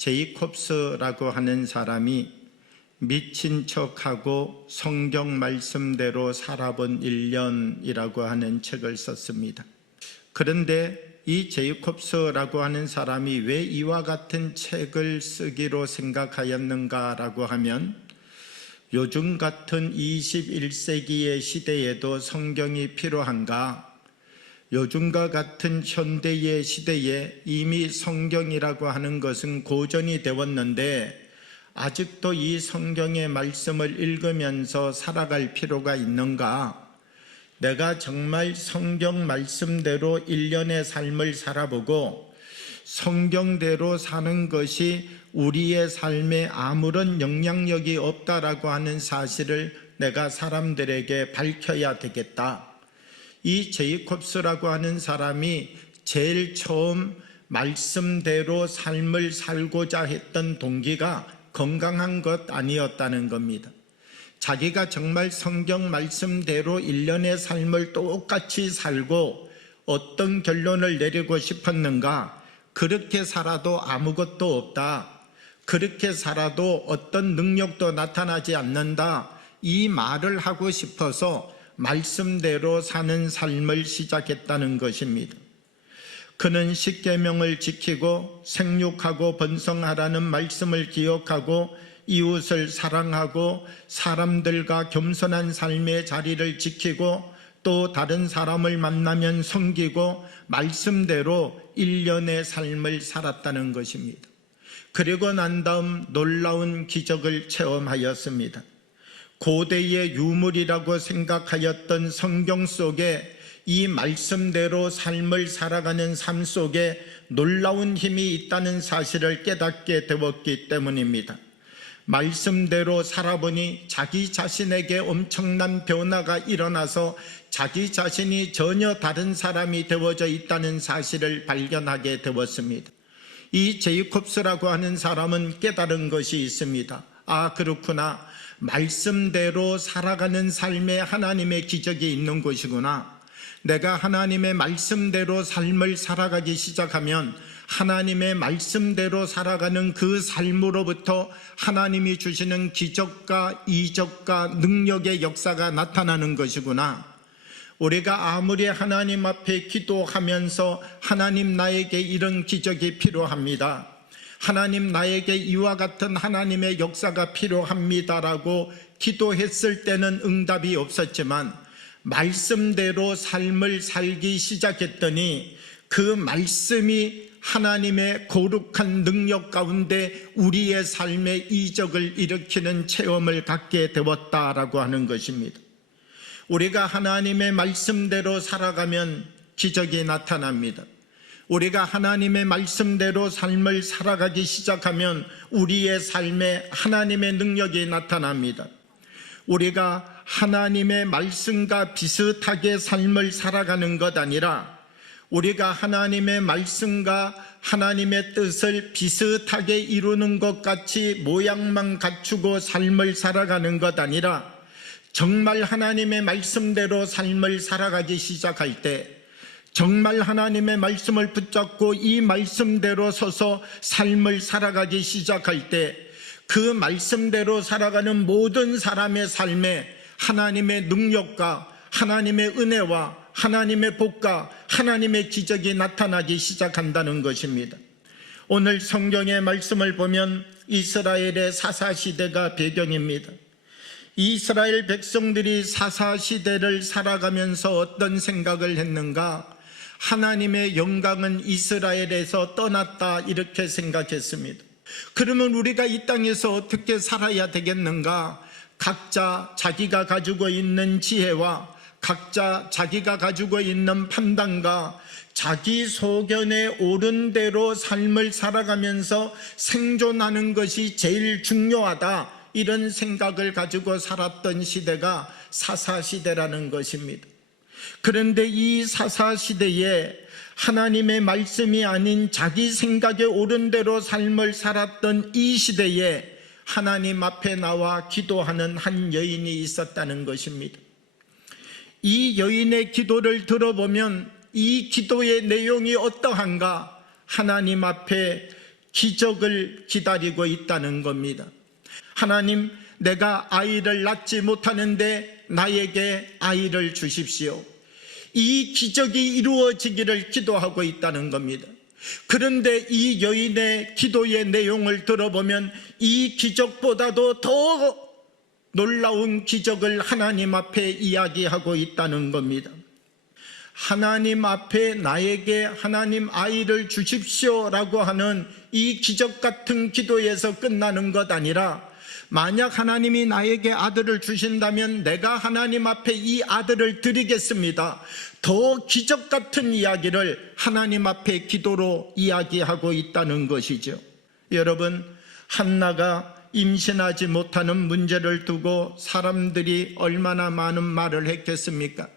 제이콥스라고 하는 사람이 미친 척하고 성경 말씀대로 살아본 1년이라고 하는 책을 썼습니다. 그런데 이 제이콥스라고 하는 사람이 왜 이와 같은 책을 쓰기로 생각하였는가라고 하면 요즘 같은 21세기의 시대에도 성경이 필요한가? 요즘과 같은 현대의 시대에 이미 성경이라고 하는 것은 고전이 되었는데 아직도 이 성경의 말씀을 읽으면서 살아갈 필요가 있는가? 내가 정말 성경 말씀대로 일련의 삶을 살아보고 성경대로 사는 것이 우리의 삶에 아무런 영향력이 없다라고 하는 사실을 내가 사람들에게 밝혀야 되겠다. 이 제이콥스라고 하는 사람이 제일 처음 말씀대로 삶을 살고자 했던 동기가 건강한 것 아니었다는 겁니다. 자기가 정말 성경 말씀대로 일련의 삶을 똑같이 살고 어떤 결론을 내리고 싶었는가? 그렇게 살아도 아무것도 없다. 그렇게 살아도 어떤 능력도 나타나지 않는다. 이 말을 하고 싶어서 말씀대로 사는 삶을 시작했다는 것입니다. 그는 십계명을 지키고 생육하고 번성하라는 말씀을 기억하고 이웃을 사랑하고 사람들과 겸손한 삶의 자리를 지키고 또 다른 사람을 만나면 섬기고 말씀대로 일련의 삶을 살았다는 것입니다. 그리고 난 다음 놀라운 기적을 체험하였습니다. 고대의 유물이라고 생각하였던 성경 속에 이 말씀대로 삶을 살아가는 삶 속에 놀라운 힘이 있다는 사실을 깨닫게 되었기 때문입니다. 말씀대로 살아보니 자기 자신에게 엄청난 변화가 일어나서 자기 자신이 전혀 다른 사람이 되어져 있다는 사실을 발견하게 되었습니다. 이 제이콥스라고 하는 사람은 깨달은 것이 있습니다. 아, 그렇구나. 말씀대로 살아가는 삶에 하나님의 기적이 있는 것이구나. 내가 하나님의 말씀대로 삶을 살아가기 시작하면 하나님의 말씀대로 살아가는 그 삶으로부터 하나님이 주시는 기적과 이적과 능력의 역사가 나타나는 것이구나. 우리가 아무리 하나님 앞에 기도하면서 하나님 나에게 이런 기적이 필요합니다. 하나님 나에게 이와 같은 하나님의 역사가 필요합니다라고 기도했을 때는 응답이 없었지만 말씀대로 삶을 살기 시작했더니 그 말씀이 하나님의 거룩한 능력 가운데 우리의 삶의 이적을 일으키는 체험을 갖게 되었다라고 하는 것입니다. 우리가 하나님의 말씀대로 살아가면 기적이 나타납니다. 우리가 하나님의 말씀대로 삶을 살아가기 시작하면 우리의 삶에 하나님의 능력이 나타납니다. 우리가 하나님의 말씀과 비슷하게 삶을 살아가는 것 아니라 우리가 하나님의 말씀과 하나님의 뜻을 비슷하게 이루는 것 같이 모양만 갖추고 삶을 살아가는 것 아니라 정말 하나님의 말씀대로 삶을 살아가기 시작할 때 정말 하나님의 말씀을 붙잡고 이 말씀대로 서서 삶을 살아가기 시작할 때 그 말씀대로 살아가는 모든 사람의 삶에 하나님의 능력과 하나님의 은혜와 하나님의 복과 하나님의 기적이 나타나기 시작한다는 것입니다. 오늘 성경의 말씀을 보면 이스라엘의 사사시대가 배경입니다. 이스라엘 백성들이 사사시대를 살아가면서 어떤 생각을 했는가? 하나님의 영광은 이스라엘에서 떠났다 이렇게 생각했습니다. 그러면 우리가 이 땅에서 어떻게 살아야 되겠는가? 각자 자기가 가지고 있는 지혜와 각자 자기가 가지고 있는 판단과 자기 소견에 옳은 대로 삶을 살아가면서 생존하는 것이 제일 중요하다 이런 생각을 가지고 살았던 시대가 사사시대라는 것입니다. 그런데 이 사사시대에 하나님의 말씀이 아닌 자기 생각에 옳은 대로 삶을 살았던 이 시대에 하나님 앞에 나와 기도하는 한 여인이 있었다는 것입니다. 이 여인의 기도를 들어보면 이 기도의 내용이 어떠한가? 하나님 앞에 기적을 기다리고 있다는 겁니다. 하나님, 내가 아이를 낳지 못하는데 나에게 아이를 주십시오. 이 기적이 이루어지기를 기도하고 있다는 겁니다. 그런데 이 여인의 기도의 내용을 들어보면 이 기적보다도 더 놀라운 기적을 하나님 앞에 이야기하고 있다는 겁니다. 하나님 앞에 나에게 하나님 아이를 주십시오라고 하는 이 기적 같은 기도에서 끝나는 것 아니라, 만약 하나님이 나에게 아들을 주신다면 내가 하나님 앞에 이 아들을 드리겠습니다. 더 기적 같은 이야기를 하나님 앞에 기도로 이야기하고 있다는 것이죠. 여러분, 한나가 임신하지 못하는 문제를 두고 사람들이 얼마나 많은 말을 했겠습니까?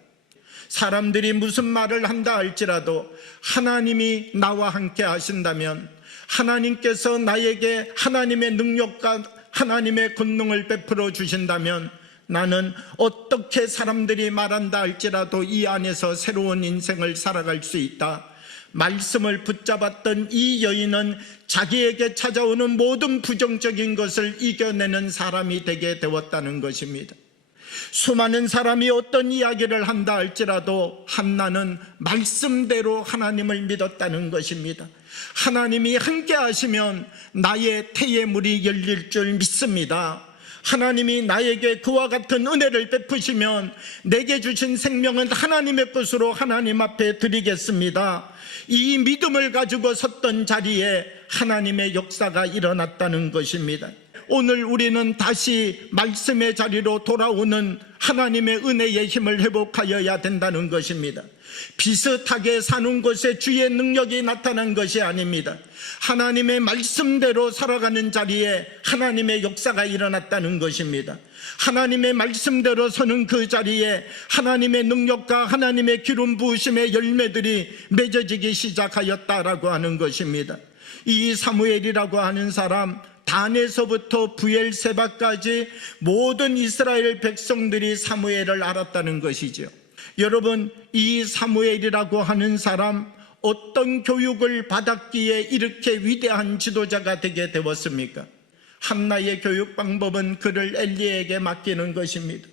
사람들이 무슨 말을 한다 할지라도 하나님이 나와 함께 하신다면, 하나님께서 나에게 하나님의 능력과 하나님의 권능을 베풀어 주신다면 나는 어떻게 사람들이 말한다 할지라도 이 안에서 새로운 인생을 살아갈 수 있다. 말씀을 붙잡았던 이 여인은 자기에게 찾아오는 모든 부정적인 것을 이겨내는 사람이 되게 되었다는 것입니다. 수많은 사람이 어떤 이야기를 한다 할지라도 한나는 말씀대로 하나님을 믿었다는 것입니다. 하나님이 함께 하시면 나의 태의 물이 열릴 줄 믿습니다. 하나님이 나에게 그와 같은 은혜를 베푸시면 내게 주신 생명은 하나님의 것으로 하나님 앞에 드리겠습니다. 이 믿음을 가지고 섰던 자리에 하나님의 역사가 일어났다는 것입니다. 오늘 우리는 다시 말씀의 자리로 돌아오는 하나님의 은혜의 힘을 회복하여야 된다는 것입니다. 비슷하게 사는 것에 주의 능력이 나타난 것이 아닙니다. 하나님의 말씀대로 살아가는 자리에 하나님의 역사가 일어났다는 것입니다. 하나님의 말씀대로 서는 그 자리에 하나님의 능력과 하나님의 기름 부으심의 열매들이 맺어지기 시작하였다라고 하는 것입니다. 이 사무엘이라고 하는 사람, 단에서부터 부엘세바까지 모든 이스라엘 백성들이 사무엘을 알았다는 것이죠. 여러분, 이 사무엘이라고 하는 사람, 어떤 교육을 받았기에 이렇게 위대한 지도자가 되게 되었습니까? 한나의 교육 방법은 그를 엘리에게 맡기는 것입니다.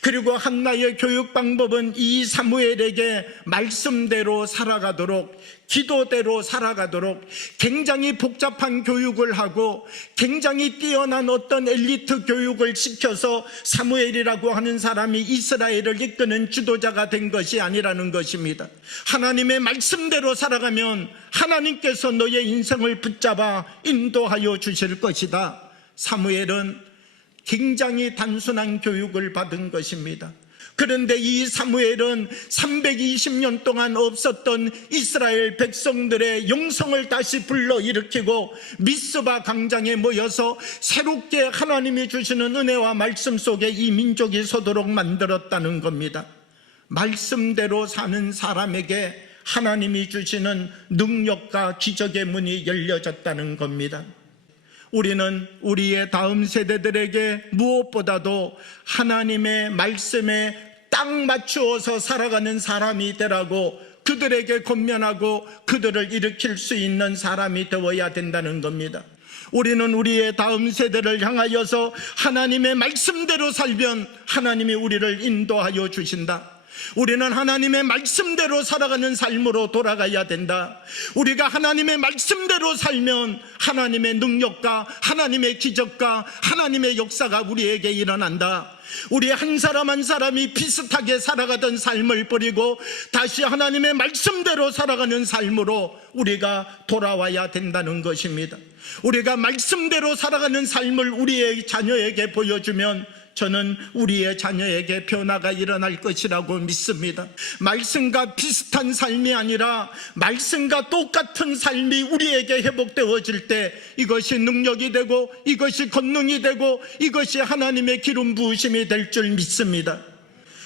그리고 한나의 교육 방법은 이 사무엘에게 말씀대로 살아가도록, 기도대로 살아가도록 굉장히 복잡한 교육을 하고 굉장히 뛰어난 어떤 엘리트 교육을 시켜서 사무엘이라고 하는 사람이 이스라엘을 이끄는 지도자가 된 것이 아니라는 것입니다. 하나님의 말씀대로 살아가면 하나님께서 너의 인생을 붙잡아 인도하여 주실 것이다. 사무엘은 굉장히 단순한 교육을 받은 것입니다. 그런데 이 사무엘은 320년 동안 없었던 이스라엘 백성들의 영성을 다시 불러일으키고 미스바 광장에 모여서 새롭게 하나님이 주시는 은혜와 말씀 속에 이 민족이 서도록 만들었다는 겁니다. 말씀대로 사는 사람에게 하나님이 주시는 능력과 기적의 문이 열려졌다는 겁니다. 우리는 우리의 다음 세대들에게 무엇보다도 하나님의 말씀에 딱 맞추어서 살아가는 사람이 되라고 그들에게 권면하고 그들을 일으킬 수 있는 사람이 되어야 된다는 겁니다. 우리는 우리의 다음 세대를 향하여서 하나님의 말씀대로 살면 하나님이 우리를 인도하여 주신다. 우리는 하나님의 말씀대로 살아가는 삶으로 돌아가야 된다. 우리가 하나님의 말씀대로 살면 하나님의 능력과 하나님의 기적과 하나님의 역사가 우리에게 일어난다. 우리 한 사람 한 사람이 비슷하게 살아가던 삶을 버리고 다시 하나님의 말씀대로 살아가는 삶으로 우리가 돌아와야 된다는 것입니다. 우리가 말씀대로 살아가는 삶을 우리의 자녀에게 보여주면 저는 우리의 자녀에게 변화가 일어날 것이라고 믿습니다. 말씀과 비슷한 삶이 아니라 말씀과 똑같은 삶이 우리에게 회복되어질 때 이것이 능력이 되고 이것이 권능이 되고 이것이 하나님의 기름 부으심이 될 줄 믿습니다.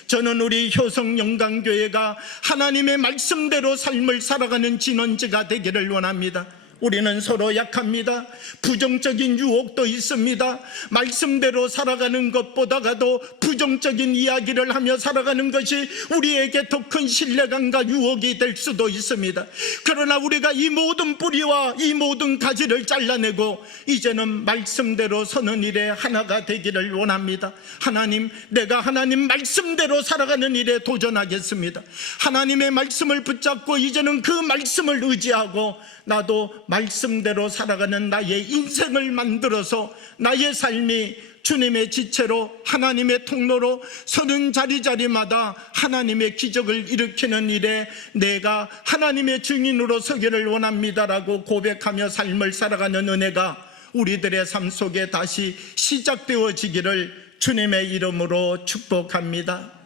저는 우리 효성영광교회가 하나님의 말씀대로 삶을 살아가는 진원지가 되기를 원합니다. 우리는 서로 약합니다. 부정적인 유혹도 있습니다. 말씀대로 살아가는 것보다가도 부정적인 이야기를 하며 살아가는 것이 우리에게 더 큰 신뢰감과 유혹이 될 수도 있습니다. 그러나 우리가 이 모든 뿌리와 이 모든 가지를 잘라내고 이제는 말씀대로 서는 일에 하나가 되기를 원합니다. 하나님, 내가 하나님 말씀대로 살아가는 일에 도전하겠습니다. 하나님의 말씀을 붙잡고 이제는 그 말씀을 의지하고 나도 말씀대로 살아가는 나의 인생을 만들어서 나의 삶이 주님의 지체로 하나님의 통로로 서는 자리자리마다 하나님의 기적을 일으키는 일에 내가 하나님의 증인으로 서기를 원합니다라고 고백하며 삶을 살아가는 은혜가 우리들의 삶 속에 다시 시작되어지기를 주님의 이름으로 축복합니다.